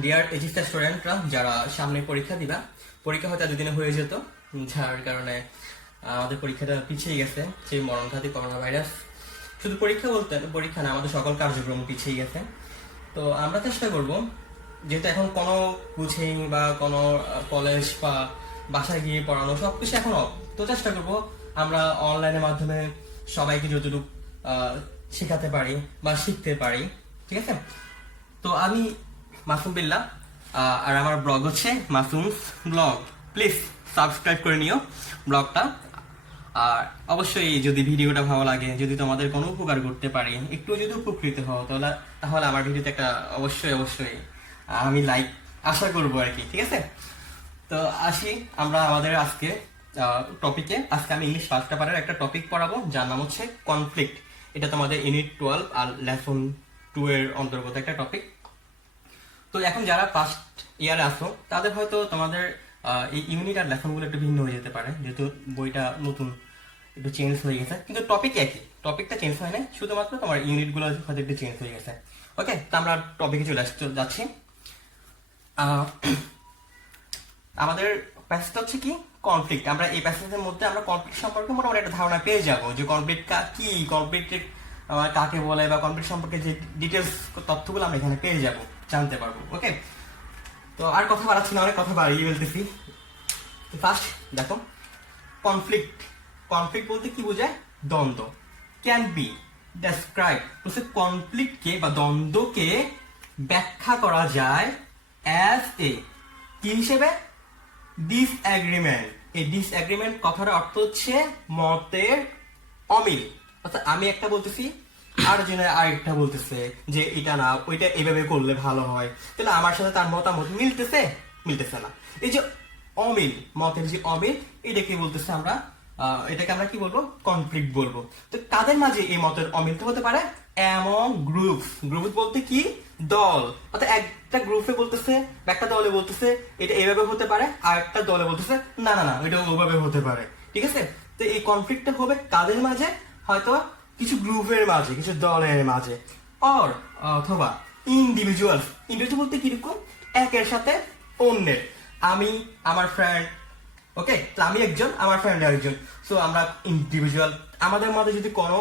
Deer HSC স্টুডেন্টরা যারা সামনে পরীক্ষা দিবা, পরীক্ষা হয়তো এতদিনে হয়ে যেত, যার কারণে আমাদের পরীক্ষাটা পিছিয়ে গেছে সেই মরণঘাতী করোনা ভাইরাস। শুধু পরীক্ষা বলতে পরীক্ষা না, আমাদের সকল কার্যক্রম পিছিয়ে গেছে। তো আমরা চেষ্টা করব, যেহেতু এখন কোনো কোচিং বা কোনো কলেজ বা বাসায় গিয়ে পড়ানো সবকিছু এখন অফ, তো চেষ্টা করব আমরা অনলাইনের মাধ্যমে সবাইকে যতটুকু শেখাতে পারি বা শিখতে পারি। ঠিক আছে, তো আমি মাসুম বিল্লাহ, আর আমার ব্লগ হচ্ছে মাসুমস ব্লগ। প্লিজ সাবস্ক্রাইব করে নিও ব্লগটা। আর অবশ্যই যদি ভিডিওটা ভালো লাগে, যদি তোমাদের কোনো উপকার করতে পারি, একটু যদি উপকৃত হও, তাহলে আমার ভিডিওতে একটা অবশ্যই আমি লাইক আশা করবো আর কি। ঠিক আছে, তো আসি আমরা আমাদের আজকে টপিকে। আজকে আমি ইংলিশ ফার্স্ট পেপারের একটা টপিক পড়াবো, যার নাম হচ্ছে কনফ্লিক্ট। এটা তোমাদের ইউনিট 12 আর লেসন 2 এর অন্তর্গত একটা টপিক। তো এখন যারা ফার্স্ট ইয়ারে আসো, তাদের হয়তো তোমাদের এই ইউনিট আর লেসনগুলো একটু ভিন্ন হয়ে যেতে পারে, যেহেতু বইটা নতুন একটু চেঞ্জ হয়ে গেছে, কিন্তু টপিক একই, টপিকটা চেঞ্জ হয় না, শুধুমাত্র তোমার ইউনিটগুলো হয়তো একটু চেঞ্জ হয়ে গেছে। ওকে, তো আমরা টপিকে চলে যাচ্ছি। আমাদের প্যাসেজটা হচ্ছে কি, কনফ্লিক্ট। আমরা এই প্যাসেজের মধ্যে আমরা কনফ্লিক্ট সম্পর্কে মোটামুটি একটা ধারণা পেয়ে যাবো, যে কনফ্লিক্ট কি, কনফ্লিক্ট কাকে বলে, বা কনফ্লিক্ট সম্পর্কে যে ডিটেলস তথ্যগুলো আমরা এখানে পেয়ে যাবো, জানতে পারবো। ওকে, তো আর কথা বাড়াচ্ছি না, অনেক কথা বাড়িয়ে বলতেছি। ফার্স্ট দেখো, কনফ্লিক্ট। কনফ্লিক্ট বলতে কি বোঝায়? দ্বন্দ্ব। ক্যান বি ডেসক্রাইব, কনফ্লিক্টকে বা দ্বন্দ্বকে ব্যাখ্যা করা যায় অ্যাজ এ কি হিসেবে? ডিসএগ্রিমেন্ট। এই ডিসএগ্রিমেন্ট কথার অর্থ হচ্ছে মতের অমিল। অর্থাৎ আমি একটা বলতেছি, আর জনের আরেকটা বলতেছে যে এটা না, ওইটা এভাবে করলে ভালো হয়, তাহলে আমার সাথে তার মতামত মিলতেছে না। এই যে অমিল, মতের যে অমিল, এটাকে বলতেছে আমরা, এটাকে আমরা কি বলবো? কনফ্লিক্ট বলবো। তো তাদের মাঝে এই মতের অমিল তো হতে পারে এমন গ্রুপ। গ্রুপ বলতে কি? দল। অর্থাৎ একটা গ্রুপে বলতেছে, একটা দলে বলতেছে এটা এভাবে হতে পারে, আর একটা দলে বলতেছে না না না, এটা ওভাবে হতে পারে। ঠিক আছে, তো এই কনফ্লিক্টটা হবে কাদের মাঝে? হয়তো কিছু গ্রুপের মাঝে, কিছু দলের মাঝে, অথবা ইন্ডিভিজুয়াল। ইন্ডিভিজুয়াল বলতে কিরকম? একের সাথে অন্যের। আমি, আমার ফ্রেন্ড, ওকে, আমি একজন, আমার ফ্রেন্ড আরেকজন, সো আমরা ইন্ডিভিজুয়াল। আমাদের মধ্যে যদি কোনো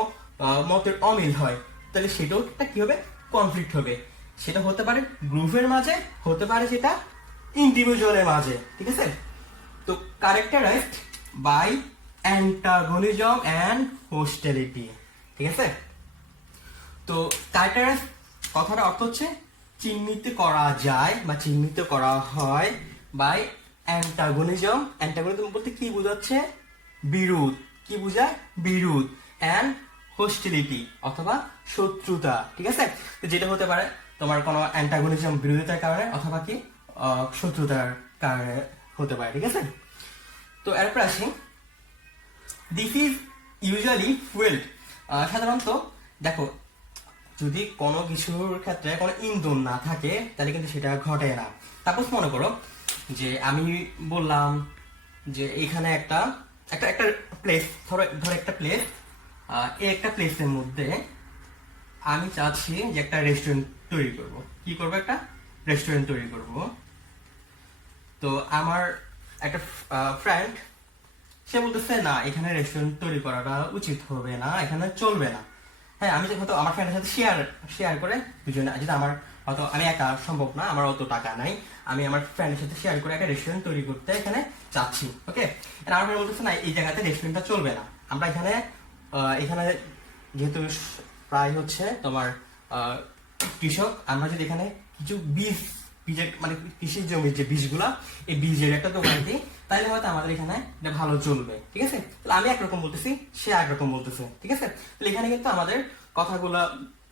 মতের অমিল হয়, তাহলে সেটাও একটা কি হবে? কনফ্লিক্ট হবে। সেটা হতে পারে গ্রুপের মাঝে, হতে পারে সেটা ইন্ডিভিজুয়ালের মাঝে। ঠিক আছে, তো ক্যারেক্টারাইজড বাই অ্যান্টাগনিজম অ্যান্ড হোস্টিলিটি। ঠিক আছে, তো ক্যারেক্টারাইজ কথাটা অর্থ হচ্ছে চিহ্নিত করা যায় বা চিহ্নিত করা হয় বাই অ্যান্টাগনিজম। অ্যান্টাগনিজম বলতে কি বোঝাচ্ছে? বিরোধ। কি বোঝায়? বিরোধ। অ্যান্ড হোস্টিলিটি অথবা শত্রুতা। ঠিক আছে, তো যেটা হতে পারে তোমার কোনো অ্যান্টাগনিজম, বিরোধিতার কারণে, অথবা কি শত্রুতার কারণে হতে পারে। ঠিক আছে, তো এরপর আসি, দিস ইজ ইউজুয়ালি ফুয়েলড। সাধারণত দেখো, যদি কোনো কিছুর ক্ষেত্রে কোনো ইন্ধন না থাকে, তাহলে কিন্তু সেটা ঘটে না। তারপর মনে করো যে আমি বললাম যে এখানে একটা একটা একটা প্লেস, ধরো একটা প্লেস, এই একটা প্লেসের মধ্যে আমি চাচ্ছি যে একটা রেস্টুরেন্ট তৈরি করব। কি করব? একটা রেস্টুরেন্ট তৈরি করব। তো আমার একটা ফ্রেন্ড, সে বলতেছে না, এখানে রেস্টুরেন্ট তৈরি করাটা উচিত হবে না, এখানে চলবে না। হ্যাঁ, আমি হয়তো আমার ফ্রেন্ডের সাথে শেয়ার করে দুজনে, যেটা আমার হয়তো, আমি একা সম্ভব না, আমার অত টাকা নাই, আমি আমার ফ্রেন্ডের সাথে শেয়ার করে একটা রেস্টুরেন্ট তৈরি করতে এখানে চাচ্ছি। ওকে, আমার ফ্রেন্ড বলতেছে না, এই জায়গাতে রেস্টুরেন্টটা চলবে না, আমরা এখানে যেহেতু প্রায় হচ্ছে তোমার কৃষক, আমরা যদি এখানে কিছু বীজ, মানে কৃষির জমির যে বীজগুলা, এই বীজের একটা দোকান দিই, তাহলে হয়তো আমাদের এখানে এটা ভালো চলবে। ঠিক আছে, তাহলে আমি একরকম বলতেছি, সে একরকম বলতেছে। ঠিক আছে, তাহলে এখানে কিন্তু আমাদের কথাগুলো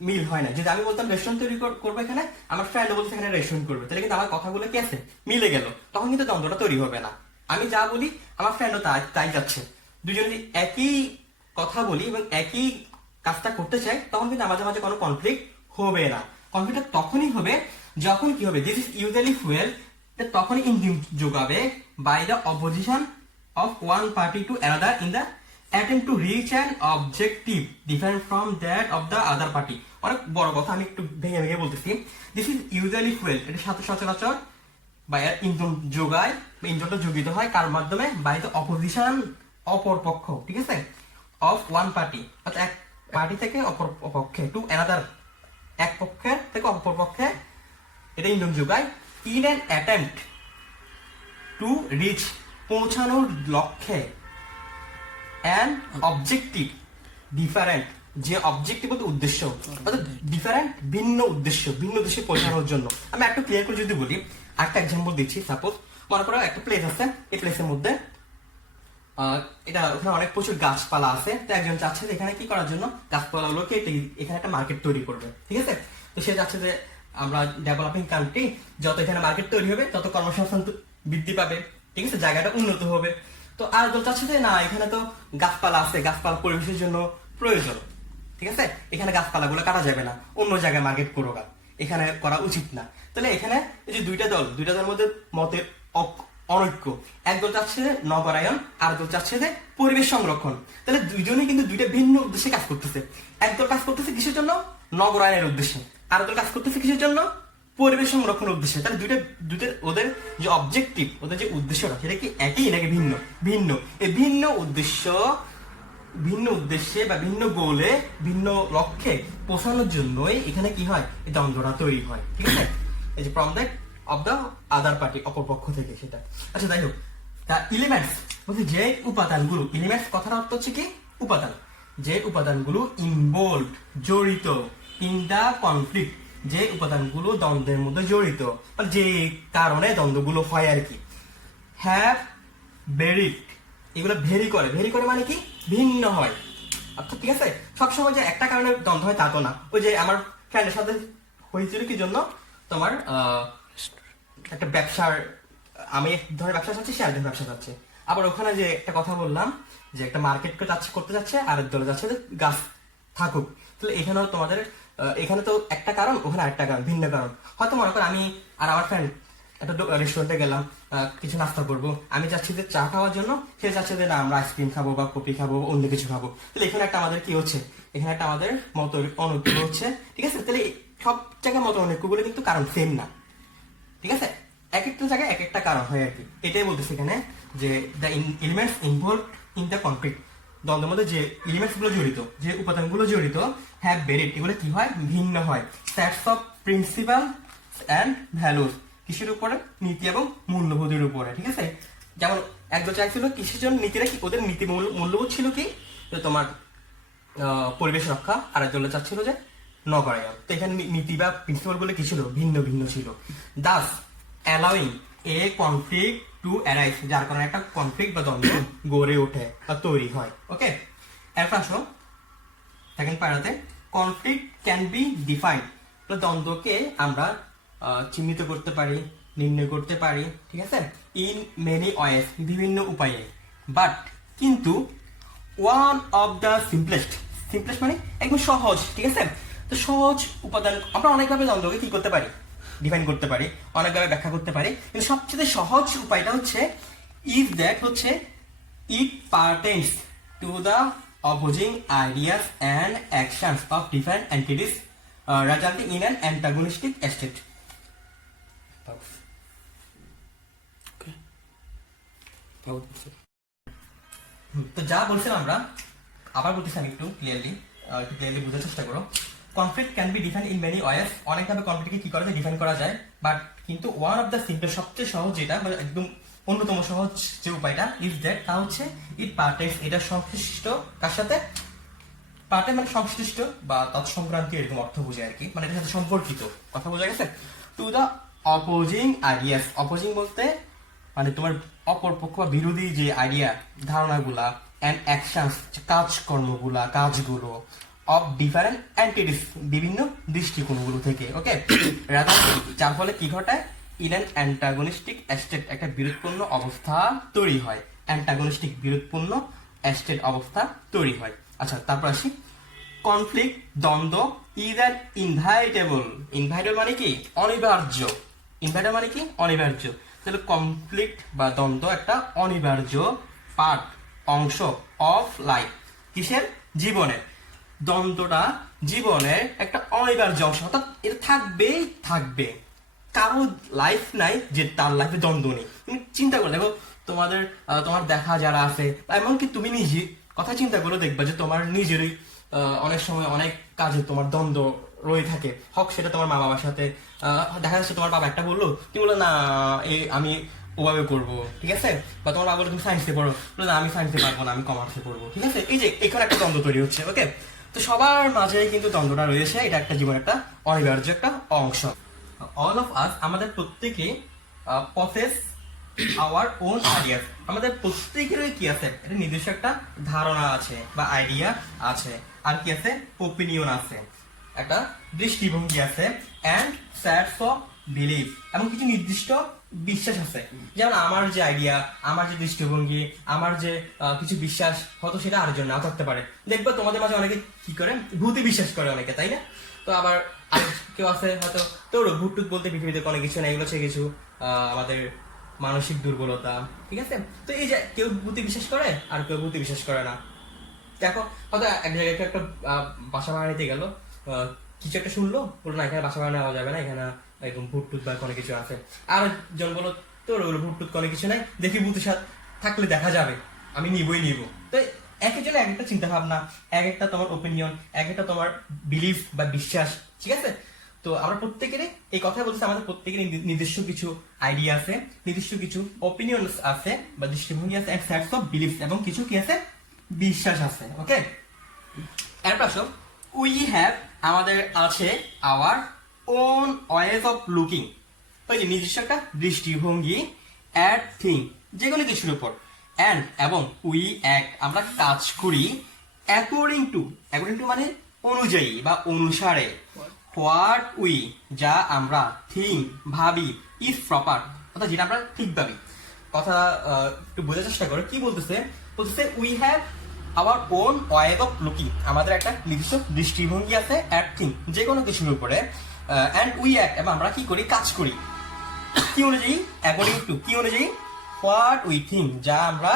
মিল হয় না। যদি আমি বলতাম রেস্টুরেন্ট তৈরি করবো এখানে, আমার ফ্রেন্ড বলছে এখানে রেস্টুরেন্ট করবে, তাহলে কিন্তু আমার কথাগুলো কি আছে? মিলে গেল, তখন কিন্তু দ্বন্দ্বটা তৈরি হবে না। আমি যা বলি আমার ফ্রেন্ডও তাই যাচ্ছে, দুজনে যদি একই কথা বলি এবং একই কাজটা করতে চাই, তখন কিন্তু আমাদের মাঝে কোনো কনফ্লিক্ট হবে না। কনফ্লিক্ট তখনই হবে যখন কি হবে? দিস ইজ ইউজুয়ালি ফুয়েল, তখনই ইঞ্জিন যোগাবে by the opposition of one party to another in the attempt to reach an objective different from that of the other party. অনেক বড় কথা, আমি একটু ভেঙে ভেঙে বলতেছি। দিস ইজ ইউজুয়ালি ফুয়েল, এটা সাথে সচরাচর বা এর ইন্ধন যোগায় বা ইন্ধনটা যোগিত হয় কার মাধ্যমে? বাই দ্য অপোজিশন, অপর পক্ষ, ঠিক আছে, অফ ওয়ান পার্টি, অর্থাৎ এক পার্টি থেকে অপর পক্ষে, টু অ্যানাদার, এক পক্ষের থেকে অপর পক্ষে এটা ইন্ধন যোগায়। In an attempt to reach, পৌঁছানোর লক্ষ্যে, অ্যান অবজেক্টিভ ডিফারেন্ট, যে অবজেক্টিভ বলতে উদ্দেশ্য, অর্থাৎ ডিফারেন্ট, ভিন্ন উদ্দেশ্য, ভিন্ন উদ্দেশ্যে পৌঁছানোর জন্য। আমি একটু ক্লিয়ার করে যদি বলি, একটা এক্সাম্পল দিচ্ছি। সাপোজ মনে করো একটা প্লেস আছে, এই প্লেসের মধ্যে এটা ওখানে অনেক প্রচুর গাছপালা আছে, তো একজন চাচ্ছে যে এখানে কি করার জন্য, গাছপালাগুলোকে এখানে একটা মার্কেট তৈরি করবে, ঠিক আছে। তো সে চাচ্ছে যে আমরা ডেভেলপিং কান্ট্রি, যত এখানে মার্কেট তৈরি হবে তত কর্মসংস্থান বৃদ্ধি পাবে, ঠিক আছে, জায়গাটা উন্নত হবে। তো আর দল চাচ্ছে যে না, এখানে তো গাছপালা আছে, গাছপালা পরিবেশের জন্য প্রয়োজন, ঠিক আছে, এখানে গাছপালাগুলো কাটা যাবে না, অন্য জায়গায় মার্কেট করো, এখানে করা উচিত না। তাহলে এখানে এই যে দুইটা দলের মধ্যে মতের অনৈক্য, একদল চাচ্ছে যে নগরায়ন, আর দল চাচ্ছে যে পরিবেশ সংরক্ষণ। তাহলে দুইজনেই কিন্তু দুইটা ভিন্ন উদ্দেশ্যে কাজ করতেছে। একদল কাজ করতেছে কিসের জন্য? নগরায়নের উদ্দেশ্যে। আর দল কাজ করতেছে কিসের জন্য? পরিবেশ সংরক্ষণের উদ্দেশ্যে। তাহলে ওদের যে অবজেক্টিভ, ওদের যে উদ্দেশ্যটা, সেটা কি একই নাকি ভিন্ন? ভিন্ন। এই ভিন্ন উদ্দেশ্যে বা ভিন্ন গোলে, ভিন্ন লক্ষ্যে পৌঁছানোর জন্যই এখানে কি হয়, এই দ্বন্দ্বটা তৈরি হয়, ঠিক আছে, এই যে from that of the other party, অপর পক্ষ থেকে সেটা। আচ্ছা, যাই হোক, দ্য এলিমেন্টস বলছে যে উপাদানগুলো, এলিমেন্টস কথার অর্থ হচ্ছে কি উপাদান, যে উপাদানগুলো ইনভলভ, জড়িত, ইন দ্য কনফ্লিক্ট, যে উপাদানগুলো দ্বন্দ্বের মধ্যে জড়িত, মানে যে কারণে দ্বন্দ্বগুলো হয় আর কি। হ্যাভ ভেরিড, এগুলো ভেরি করে মানে কি ভিন্ন হয়। আচ্ছা, ঠিক আছে, সবসময় যে একটা কারণে দ্বন্দ্ব হয় তা তো না। ওই যে আমার ফ্রেন্ডের সাথে হয়েছিল কি জন্য, তোমার একটা ব্যবসার, আমি এক ধরনের ব্যবসা চাচ্ছি, সে আরেক ব্যবসা চাচ্ছে। আবার ওখানে যে একটা কথা বললাম যে একটা মার্কেট করতে যাচ্ছে, আর দলে যাচ্ছে গাছ থাকুক। তাহলে এখানেও তোমাদের এখানে তো একটা কারণ, ওখানে আরেকটা কারণ, ভিন্ন কারণ। হয়তো মনে করো আমি আর আমার ফ্রেন্ড একটা রেস্টুরেন্টে গেলাম, কিছু নাস্তা করবো, আমি যাচ্ছি যে চা খাওয়ার জন্য, সে যাচ্ছে যে না আমরা আইসক্রিম খাবো বা কফি খাবো, অন্য কিছু খাবো। তাহলে এখানে একটা আমাদের কি হচ্ছে, এখানে একটা আমাদের মত অনৈক্য হচ্ছে, ঠিক আছে। তাহলে সব জায়গায় মত অনৈক্যগুলো কিন্তু কারণ সেম না, ঠিক আছে, এক একটা জায়গায় এক একটা কারণ হয় আর কি। এটাই বলতেছে এখানে যে the elements involve in the conflict, দ্বন্দ্বের মধ্যে যে এলিমেন্টস গুলো জড়িত, যে উপাদানগুলো জড়িত, হ্যাভ ভেরিড, এগুলো কি হয়, ভিন্ন হয়। Sets of principal and values, কিসের উপরে, নীতি এবং মূল্যবোধের উপরে, ঠিক আছে। যেমন একজন চাইছিল কিসের জন্য নীতিরা কি, ওদের নীতি মূল্যবোধ ছিল কি, তোমার পরিবেশ রক্ষা, আর একজন চাচ্ছিল যে নগরায়ন। তো এখানে নীতি বা প্রিন্সিপাল গুলো কি ছিল, ভিন্ন ভিন্ন ছিল। Thus allowing a conflict to arise, যার কারণে একটা কনফ্লিক্ট বা দ্বন্দ্ব গড়ে ওঠে বা তৈরি হয়। ওকে, এরপর আসো সেকেন্ড প্যারাতে, কনফ্লিক্ট ক্যান বি ডিফাইন্ড, দ্বন্দ্বকে আমরা চিহ্নিত করতে পারি, নির্ণয় করতে পারি, ঠিক আছে, ইন মেনি ওয়েস, বিভিন্ন উপায়ে। বাট কিন্তু ওয়ান অফ দ্য সিম্পলেস্ট মানে একদম সহজ, ঠিক আছে। তো সহজ উপাদান আমরা অনেকভাবে দ্বন্দ্বকে কি করতে পারি, ডিফাইন করতে পারি, অনেকভাবে ব্যাখ্যা করতে পারি, কিন্তু সবচেয়ে সহজ উপায়টা হচ্ছে ইফ দ্যাট হচ্ছে it pertains to the opposing ideas and actions of different entities resulting in an antagonistic state. তো যা বলছিলাম আমরা, আবার বলতেছি আমি একটু ক্লিয়ারলি বোঝার চেষ্টা করো। Conflict can B define in many ওয়েস, অনেকভাবে কনফ্লিক্টকে কি করা যায়, ডিফাইন করা যায়। বাট কিন্তু ওয়ান অফ দ্য সিম্পল, সবচেয়ে সহজ যেটা, মানে একদম অন্যতম সহজ যে উপায়টা, ইজ দ্যাট, তা হচ্ছে ইট পার্টেন্স, এটা সংশ্লিষ্ট কার সাথে, পার্টে মানে সংশ্লিষ্ট বা তৎসংক্রান্তি এরকম অর্থ বোঝায় আর কি, মানে এটার সাথে সম্পর্কিত, কথা বোঝা গেছে। Two the opposing ideas, opposing বলতে মানে তোমার অপর পক্ষ বা বিরোধী যে আইডিয়া, ধারণাগুলা, অ্যান্ড অ্যাকশনস, কাজগুলো, অফ ডিফারেন্ট এন্টিটিস, বিভিন্ন দৃষ্টিকোণগুলো থেকে। ওকে, যার ফলে কি ঘটায়, ইন অ্যান অ্যান্টাগনিস্টিক স্টেট, একটা বিরোধপূর্ণ অবস্থা তৈরি হয়, অ্যান্টাগনিস্টিক বিরোধপূর্ণ স্টেট অবস্থা তৈরি হয়। আচ্ছা, তারপর আসি কনফ্লিক্ট, দ্বন্দ্ব, ইজ অ্যান ইনভাইটেবল মানে কি, অনিবার্য, মানে কি অনিবার্য। তাহলে কনফ্লিক্ট বা দ্বন্দ্ব একটা অনিবার্য পার্ট অংশ অফ লাইফ, কিসের? জীবনের। দ্বন্দ্বটা জীবনের একটা অনিবার্য অংশ, অর্থাৎ এটা থাকবেই থাকবে। কারো লাইফ নাই যে তার লাইফে দ্বন্দ্ব নেই। তুমি চিন্তা করে দেখো, তোমার দেখা যারা আছে, এমনকি তুমি নিজে কথা চিন্তা করে দেখবা যে তোমার নিজেরই অনেক সময় অনেক কাজে তোমার দ্বন্দ্ব রয়ে থাকে। হোক সেটা তোমার মা বাবার সাথে, দেখা যাচ্ছে তোমার বাবা একটা বললো, তুমি বললো না আমি ওভাবে করবো, ঠিক আছে? বা তোমার বাবা বললো তুমি সায়েন্সে পড়ো, বললো না আমি সায়েন্সে পারবো না, আমি কমার্সে পড়বো, ঠিক আছে? এই যে এখানে একটা দ্বন্দ্ব তৈরি হচ্ছে। ওকে, তো সবার মাঝে কিন্তু দ্বন্দ্বটা রয়েছে, এটা একটা জীবন একটা অনিবার্য একটা অংশ। অল অফ আস, আমাদের প্রত্যেকে পসেস আওয়ার ওন আইডিয়াস, আমাদের প্রত্যেকেরই কি আছে? এটা নিজস্ব একটা ধারণা আছে বা আইডিয়া আছে, আর কি আছে? ওপিনিয়ন আছে, একটা দৃষ্টিভঙ্গি আছে, অ্যান্ড সেটস অফ বিলিফ, এবং কিছু নির্দিষ্ট বিশ্বাস আছে। যেমন আমার যে আইডিয়া, আমার যে দৃষ্টিভঙ্গি, আমার যে কিছু বিশ্বাস, হয়তো সেটা আরেকজন নাও থাকতে পারে। দেখবে তোমাদের মাঝে অনেকে কি করে, ভূতে বিশ্বাস করে অনেকে, তাই না? তো আবার কেউ আছে হয়তো তোর ভুটটুত বলতে পৃথিবীতে কোনো কিছু নেই, এগুলো হচ্ছে কিছু আমাদের মানসিক দুর্বলতা, ঠিক আছে? তো এই যে কেউ ভূতে বিশ্বাস করে আর কেউ ভূতে বিশ্বাস করে না। দেখো হয়তো এক জায়গায় একটা বাসা ভাড়া নিতে গেল, কিছু একটা শুনলো, বললো না এখানে বাসা ভাড়া নেওয়া যাবে না, এখানে একদম ভুটটুত বা কোনো কিছু আছে। আর জন বললো তোর ওগুলো ভুটটুত কোনো কিছু নাই, দেখি ভূতের সাথে থাকলে দেখা যাবে, আমি নিবই নিব। তো এক একজনের এক একটা চিন্তা ভাবনা, এক একটা তোমার ওপিনিয়ন, এক একটা তোমার বিলিফ বা বিশ্বাস, ঠিক আছে? তো আমরা প্রত্যেকেরই এই কথা বলছি, আমাদের প্রত্যেকেরই নিজস্ব কিছু আইডিয়া আছে, নিজস্ব কিছু ওপিনিয়ন আছে বা দৃষ্টিভঙ্গি আছে, এন্ড সেটস অফ বিলিফ, এবং কিছু কি আছে? বিশ্বাস আছে। ওকে, এরপর আসো, উই হ্যাভ, আমাদের আছে our own ways of looking, ওই যে নিজস্ব একটা দৃষ্টিভঙ্গি অ্যাট থিং, যেগুলো কিছুর উপর, অ্যান্ড এবং উই অ্যাক্ট, আমরা কাজ করি অ্যাকর্ডিং টু মানে অনুযায়ী বা অনুসারে, হোয়াট উই, যা আমরা, থিঙ্ক ভাবি, ইজ প্রপার, অর্থাৎ যেটা আমরা ঠিক ভাবি। কথা একটু বোঝার চেষ্টা করো, কি বলতেছে? বলতেছে we have our own way of looking, আমাদের একটা নিজস্ব দৃষ্টিভঙ্গি আছে অ্যাট থিং, যে কোনো কিছুর উপরে, অ্যান্ড উই অ্যাক্ট, এবং আমরা কি করি? কাজ করি কি অনুযায়ী? অ্যাকর্ডিং টু, কি অনুযায়ী? হোয়াট উই থিঙ্ক, যা আমরা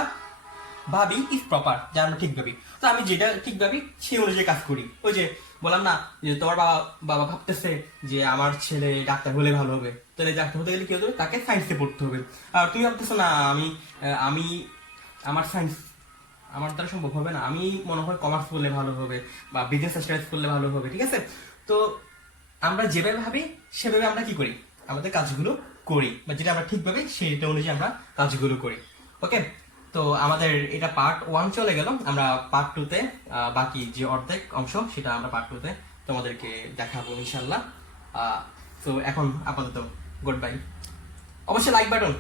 ভাবি, ইজ প্রপার, যা আমরা ঠিক ভাবি। তো আমি যেটা ঠিক ভাবি সেই অনুযায়ী কাজ করি। ওই যে বললাম না যে তোমার বাবা বাবা ভাবতেছে যে আমার ছেলে ডাক্তার হলে ভালো হবে, তাহলে ডাক্তার হতে গেলে কি হতে হবে? তাকে সায়েন্সে পড়তে হবে। আর তুমি ভাবতেছো না আমি আমার সায়েন্স আমার দ্বারা সম্ভব হবে না, আমি মনে হয় কমার্স পড়লে ভালো হবে বা বিজনেস স্টাডিজ করলে ভালো হবে, ঠিক আছে? তো আমরা যেভাবে ভাবি সেভাবে আমরা কি করি? আমাদের কাজগুলো করি, বা যেটা আমরা ঠিক ভাবি সেটা অনুযায়ী আমরা কাজগুলো করি। ওকে, তো আমাদের এটা পার্ট 1 চলে গেল, আমরা পার্ট 2 তে বাকি যে অর্ধেক অংশ সেটা আমরা পার্ট 2 তে তোমাদেরকে দেখাবো ইনশাল্লাহ। তো এখন আপাতত গুড বাই। অবশ্যই লাইক বাটন